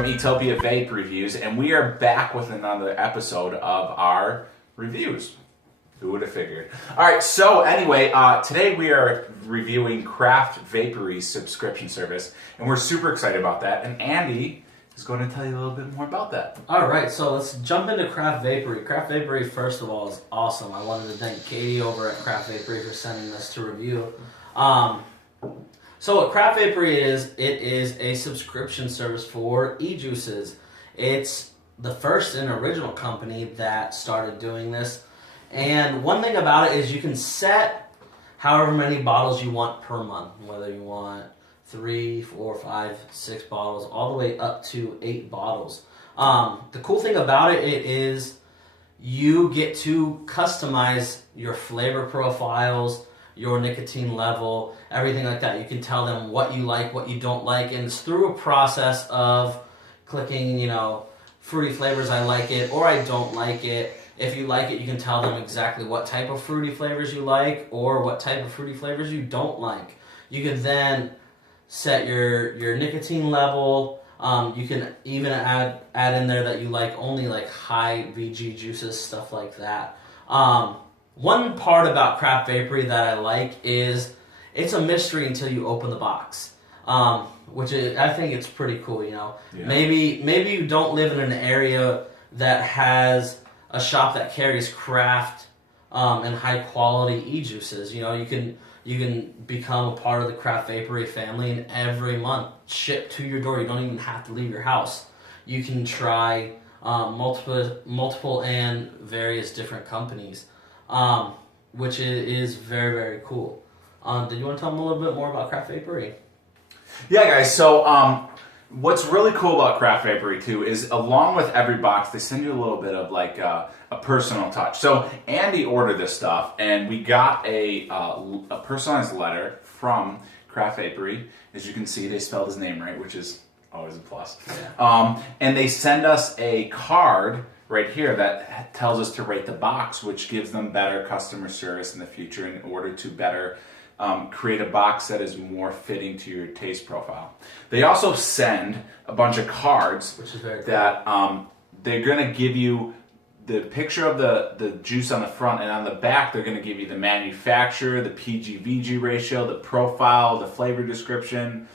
from Etopia Vape Reviews, and we are back with another episode of our reviews. Who would have figured? All right, so anyway, today we are reviewing Craft Vapery's subscription service, and we're super excited about that, and Andy is going to tell you a little bit more about that. All right, so let's jump into Craft Vapery. Craft Vapery, first of all, is awesome. I wanted to thank Katie over at Craft Vapery for sending this to review. So what Craft Vapery is, it is a subscription service for e-juices. It's the first and original company that started doing this. And one thing about it is you can set however many bottles you want per month, whether you want 3, 4, 5, 6 bottles, all the way up to 8 bottles. The cool thing about it is you get to customize your flavor profiles, your nicotine level, everything like that. You can tell them what you like, what you don't like, and it's through a process of clicking, fruity flavors, I like it, or I don't like it. If you like it, you can tell them exactly what type of fruity flavors you like, or what type of fruity flavors you don't like. You can then set your nicotine level. You can even add in there that you like only like high VG juices, stuff like that. One part about Craft Vapery that I like is it's a mystery until you open the box, which I think it's pretty cool. Yeah. Maybe you don't live in an area that has a shop that carries craft and high quality e-juices. You can become a part of the Craft Vapery family, and every month shipped to your door. You don't even have to leave your house. You can try multiple and various different companies. Which is very, very cool. Did you want to tell them a little bit more about Craft Vapery? Yeah, guys. So, what's really cool about Craft Vapery too is, along with every box, they send you a little bit of like a personal touch. So, Andy ordered this stuff, and we got a personalized letter from Craft Vapery. As you can see, they spelled his name right, which is always a plus. Yeah. And they send us a card right here that tells us to rate the box, which gives them better customer service in the future in order to better create a box that is more fitting to your taste profile. They also send a bunch of cards, which is very cool, that they're going to give you the picture of the juice on the front, and on the back they're going to give you the manufacturer, the PG-VG ratio, the profile, the flavor description,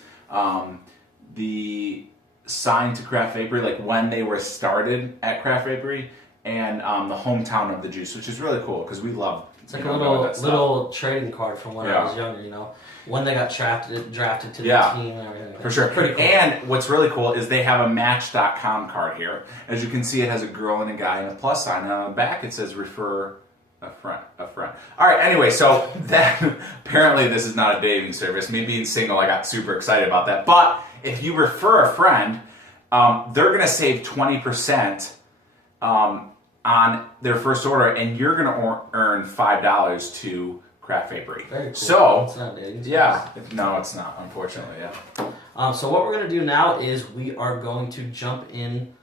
the sign to Craft Vapery, like when they were started at Craft Vapery, and the hometown of the juice, which is really cool because we love. It's like a little trading card from when I was younger. When they got drafted to the team and everything. For sure. Pretty cool. And what's really cool is they have a Match.com card here. As you can see, it has a girl and a guy and a plus sign, and on the back it says refer a friend. All right. Anyway, so that apparently this is not a dating service. Me being single, I got super excited about that, but if you refer a friend, they're going to save 20% on their first order, and you're going to earn $5 to Craft Vapery. Very cool. So, it's not dating. No, it's not, unfortunately, So what we're going to do now is we are going to jump in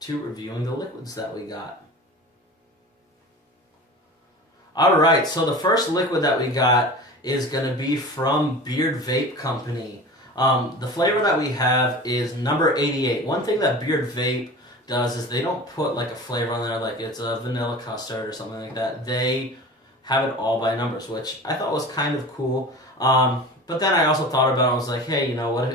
to reviewing the liquids that we got. All right, so the first liquid that we got is going to be from Beard Vape Company. The flavor that we have is number 88. One thing that Beard Vape does is they don't put like a flavor on there like it's a vanilla custard or something like that. They have it all by numbers, which I thought was kind of cool. But then I also thought about it. I was like, hey, what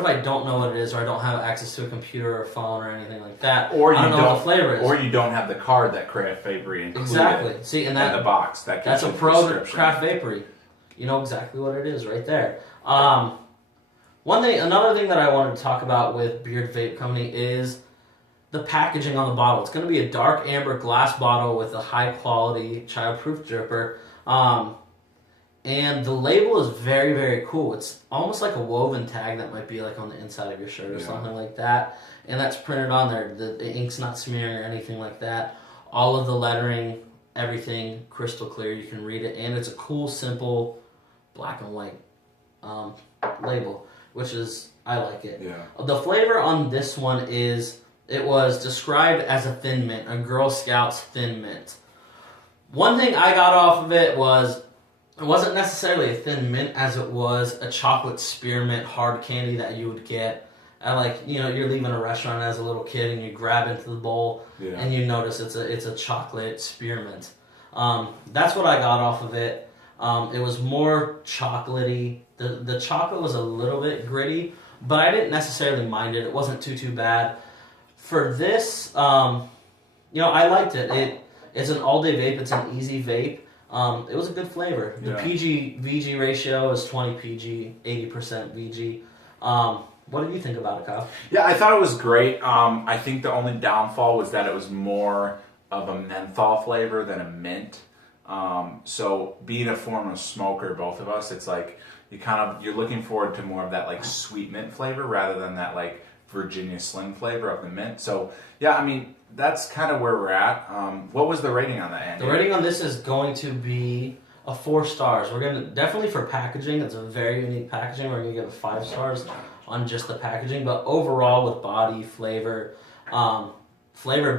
if I don't know what it is, or I don't have access to a computer or phone or anything like that? Or I don't know what the flavor is. Or you don't have the card that Craft Vapery included. Exactly. See, and the box. That's a pro to Craft Vapery. You know exactly what it is right there. Another thing that I wanted to talk about with Beard Vape Company is the packaging on the bottle. It's going to be a dark amber glass bottle with a high quality childproof dripper. And the label is very, very cool. It's almost like a woven tag that might be like on the inside of your shirt or something like that. And that's printed on there. The ink's not smearing or anything like that. All of the lettering, everything crystal clear. You can read it. And it's a cool, simple black and white label, which is, I like it. Yeah. The flavor on this one is, it was described as a thin mint, a Girl Scouts thin mint. One thing I got off of it was, it wasn't necessarily a thin mint as it was a chocolate spearmint hard candy that you would get like, you're leaving a restaurant as a little kid and you grab into the bowl and you notice it's a chocolate spearmint. That's what I got off of it. It was more chocolatey. The chocolate was a little bit gritty, but I didn't necessarily mind it. It wasn't too bad. For this, I liked it. It's an all-day vape. It's an easy vape. It was a good flavor. The PG-VG ratio is 20 PG, 80% VG. What did you think about it, Kyle? Yeah, I thought it was great. I think the only downfall was that it was more of a menthol flavor than a mint. So being a former smoker, both of us, it's like you're looking forward to more of that like sweet mint flavor rather than that like Virginia Slim flavor of the mint. So yeah, I mean, that's kind of where we're at. What was the rating on that, Andy? The rating on this is going to be a 4 stars. We're gonna definitely, for packaging, it's a very unique packaging. We're gonna give it 5 stars on just the packaging, but overall with body, flavor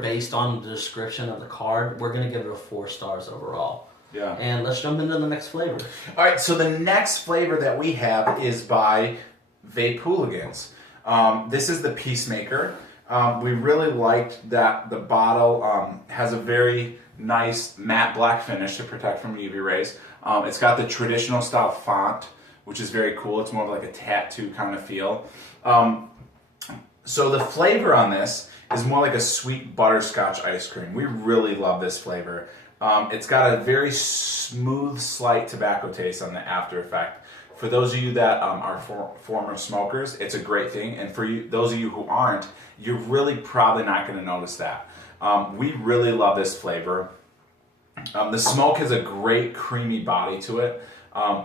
based on the description of the card, we're gonna give it a 4 stars overall. Yeah. And let's jump into the next flavor. All right, so the next flavor that we have is by Vape Hooligans. This is the Peacemaker. We really liked that the bottle has a very nice matte black finish to protect from UV rays. It's got the traditional style font, which is very cool. It's more of like a tattoo kind of feel. So the flavor on this is more like a sweet butterscotch ice cream. We really love this flavor. It's got a very smooth, slight tobacco taste on the after effect. For those of you that are former smokers, it's a great thing. And for those of you who aren't, you're really probably not going to notice that. We really love this flavor. The smoke has a great creamy body to it,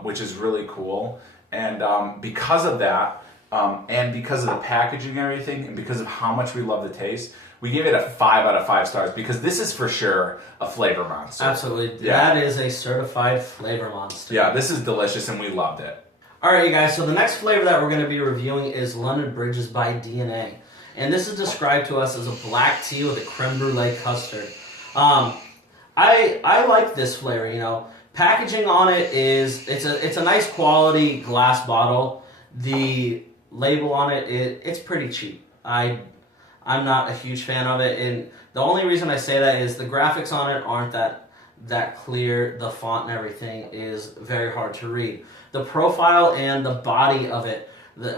which is really cool. And because of that, and because of the packaging and everything, and because of how much we love the taste, we give it a 5 out of 5 stars because this is for sure a flavor monster. Absolutely. Yeah. That is a certified flavor monster. Yeah, this is delicious and we loved it. Alright, you guys, so the next flavor that we're going to be reviewing is London Bridges by DNA. And this is described to us as a black tea with a creme brulee custard. I like this flavor, Packaging on it it's a nice quality glass bottle. The label on it's pretty cheap. I'm not a huge fan of it, and the only reason I say that is the graphics on it aren't that clear. The font and everything is very hard to read. The profile and the body of it,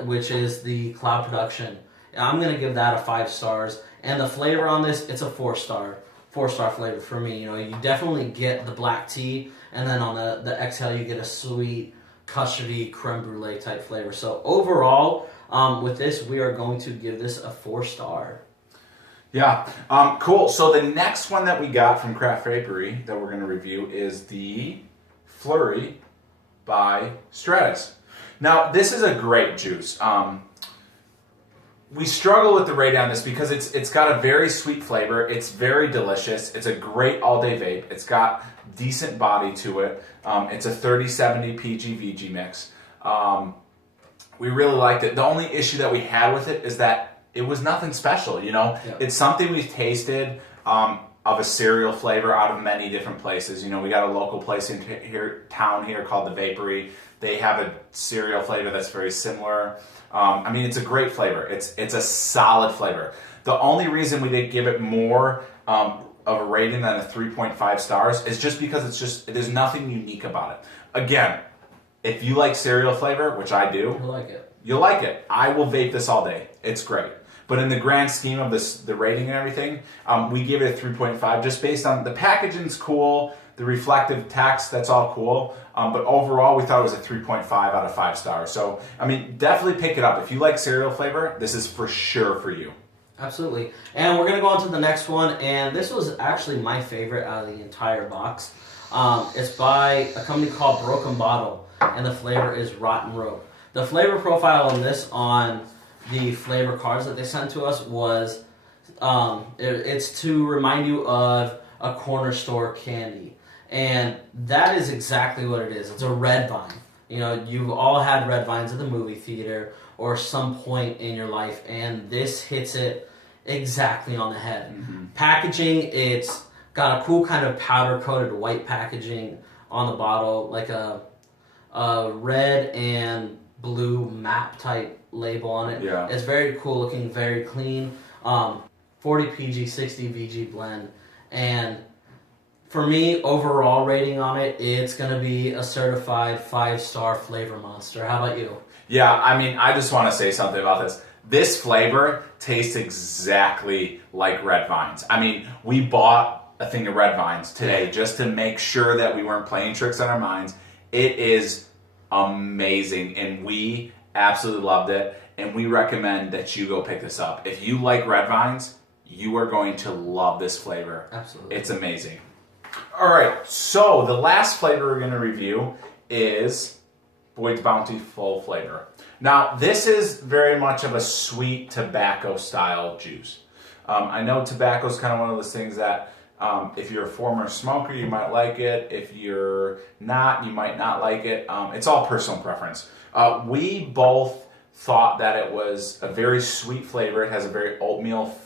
which is the cloud production, I'm going to give that a 5 stars. And the flavor on this, it's a 4-star flavor for me. You definitely get the black tea, and then on the exhale you get a sweet, custardy, creme brulee type flavor. So overall, with this, we are going to give this a 4-star. Yeah, cool. So the next one that we got from Craft Vapery that we're going to review is the Flurry by Stratus. Now, this is a great juice. We struggle with the rating on this because it's got a very sweet flavor. It's very delicious. It's a great all-day vape. It's got decent body to it. It's a 30-70 PG-VG mix. We really liked it. The only issue that we had with it is that it was nothing special, Yeah. It's something we've tasted of a cereal flavor out of many different places. We got a local place in town here called the Vapery. They have a cereal flavor that's very similar. It's a great flavor. It's a solid flavor. The only reason we didn't give it more of a rating than a 3.5 stars is just because there's nothing unique about it. Again, if you like cereal flavor, which I do, you'll like it. I will vape this all day. It's great. But in the grand scheme of the rating and everything, we give it a 3.5 just based on the packaging's cool, the reflective text, that's all cool. But overall, we thought it was a 3.5 out of 5 stars. So, definitely pick it up. If you like cereal flavor, this is for sure for you. Absolutely. And we're going to go on to the next one. And this was actually my favorite out of the entire box. It's by a company called Broken Bottle. And the flavor is Rotten Rope. The flavor profile on this on the flavor cards that they sent to us was it's to remind you of a corner store candy. And that is exactly what it is. It's a red vine. You've all had red vines at the movie theater or some point in your life, and this hits it exactly on the head. Mm-hmm. Packaging, it's got a cool kind of powder-coated white packaging on the bottle, like a red and blue map type label on it. Yeah. It's very cool looking, very clean. 40 PG, 60 VG blend. And for me, overall rating on it, it's going to be a certified 5-star flavor monster. How about you? Yeah, I mean, I just want to say something about this. This flavor tastes exactly like Red Vines. I mean, we bought a thing of Red Vines today just to make sure that we weren't playing tricks on our minds. It is amazing, and we absolutely loved it, and we recommend that you go pick this up. If you like Red Vines, you are going to love this flavor. Absolutely. It's amazing. All right, so the last flavor we're going to review is Boyd's Bounty Full Flavor. Now, this is very much of a sweet tobacco style juice. I know tobacco is kind of one of those things that if you're a former smoker, you might like it. If you're not, you might not like it. It's all personal preference. We both thought that it was a very sweet flavor. It has a very oatmeal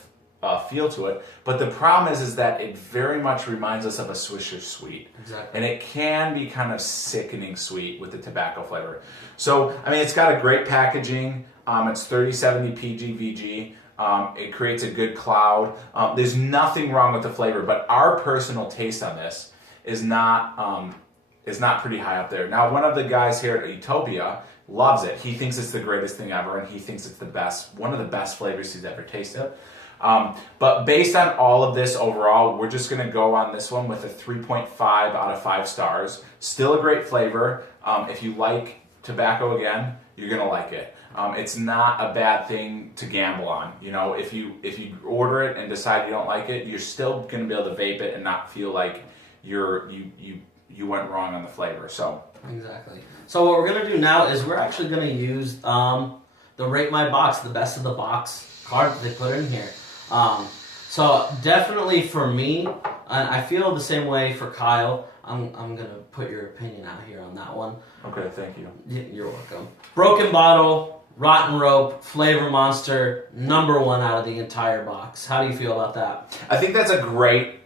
feel to it. But the problem is that it very much reminds us of a Swisher Sweet. Exactly. And it can be kind of sickening sweet with the tobacco flavor. So, I mean, it's got a great packaging. It's 3070 PG-VG. It creates a good cloud. There's nothing wrong with the flavor, but our personal taste on this is not pretty high up there. Now, one of the guys here at Etopia loves it. He thinks it's the greatest thing ever, and he thinks it's the best, one of the best flavors he's ever tasted. But based on all of this overall, we're just going to go on this one with a 3.5 out of 5 stars. Still a great flavor. If you like tobacco again, you're going to like it. It's not a bad thing to gamble on. You know, if you order it and decide you don't like it, you're still going to be able to vape it and not feel like you went wrong on the flavor. So exactly. So what we're going to do now is we're actually going to use the Rate My Box, the best of the box card that they put in here. So definitely for me, and I feel the same way for Kyle. I'm gonna put your opinion out here on that one. okay, thank you. You're welcome. Broken Bottle, Rotten Rope, Flavor Monster, #1 out of the entire box. How do you feel about that? I think that's a great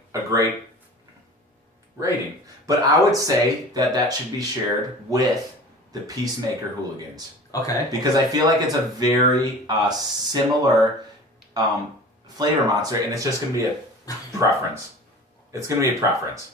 rating, but I would say that should be shared with the Peacemaker Hooligans. Okay. Because I feel like it's a very similar flavor monster, and it's just going to be a preference. It's going to be a preference,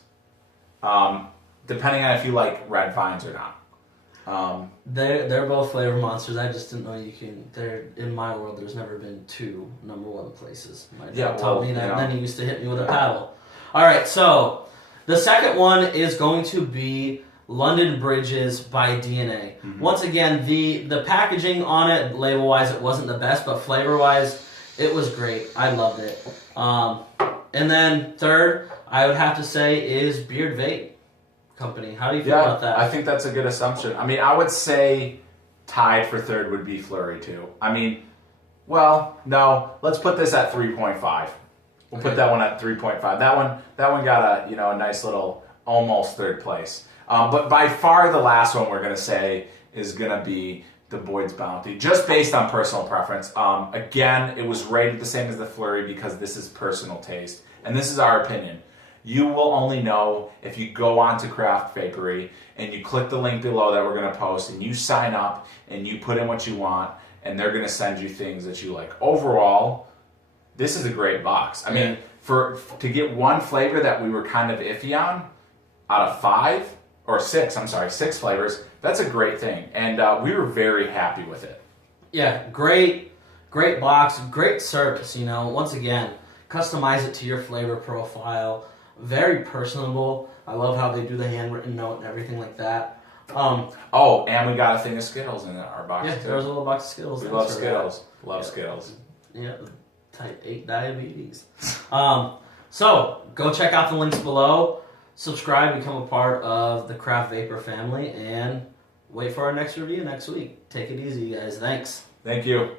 depending on if you like Red Vines or not. They're both flavor monsters. I just didn't know you can. They're in my world. There's never been 2 #1 places. My dad told me that, and then he used to hit me with a paddle. All right, so the second one is going to be London Bridges by DNA. Mm-hmm. Once again, the packaging on it, label wise, it wasn't the best, but flavor wise, it was great. I loved it. And then third, I would have to say, is Beard Vape Company. How do you feel about that? I think that's a good assumption. I mean, I would say tied for third would be Flurry too. I mean, well, no, let's put this at 3.5. We'll put that one at 3.5. That one got a nice little almost third place. But by far the last one we're gonna say is gonna be the Boyd's Bounty, just based on personal preference. Again, it was rated the same as the Flurry because this is personal taste, and this is our opinion. You will only know if you go on to Craft Vapery and you click the link below that we're going to post and you sign up and you put in what you want and they're going to send you things that you like. Overall, this is a great box. I mean, to get one flavor that we were kind of iffy on out of 5 or 6, I'm sorry, 6 flavors, that's a great thing. And we were very happy with it. Yeah, great box, great service, once again, customize it to your flavor profile. Very personable. I love how they do the handwritten note and everything like that. And we got a thing of Skittles in our box too. There was a little box of Skittles. We love Skittles. Love Skittles. Yeah, type 8 diabetes. So go check out the links below. Subscribe, become a part of the Craft Vapor family, and wait for our next review next week. Take it easy, guys. Thanks. Thank you.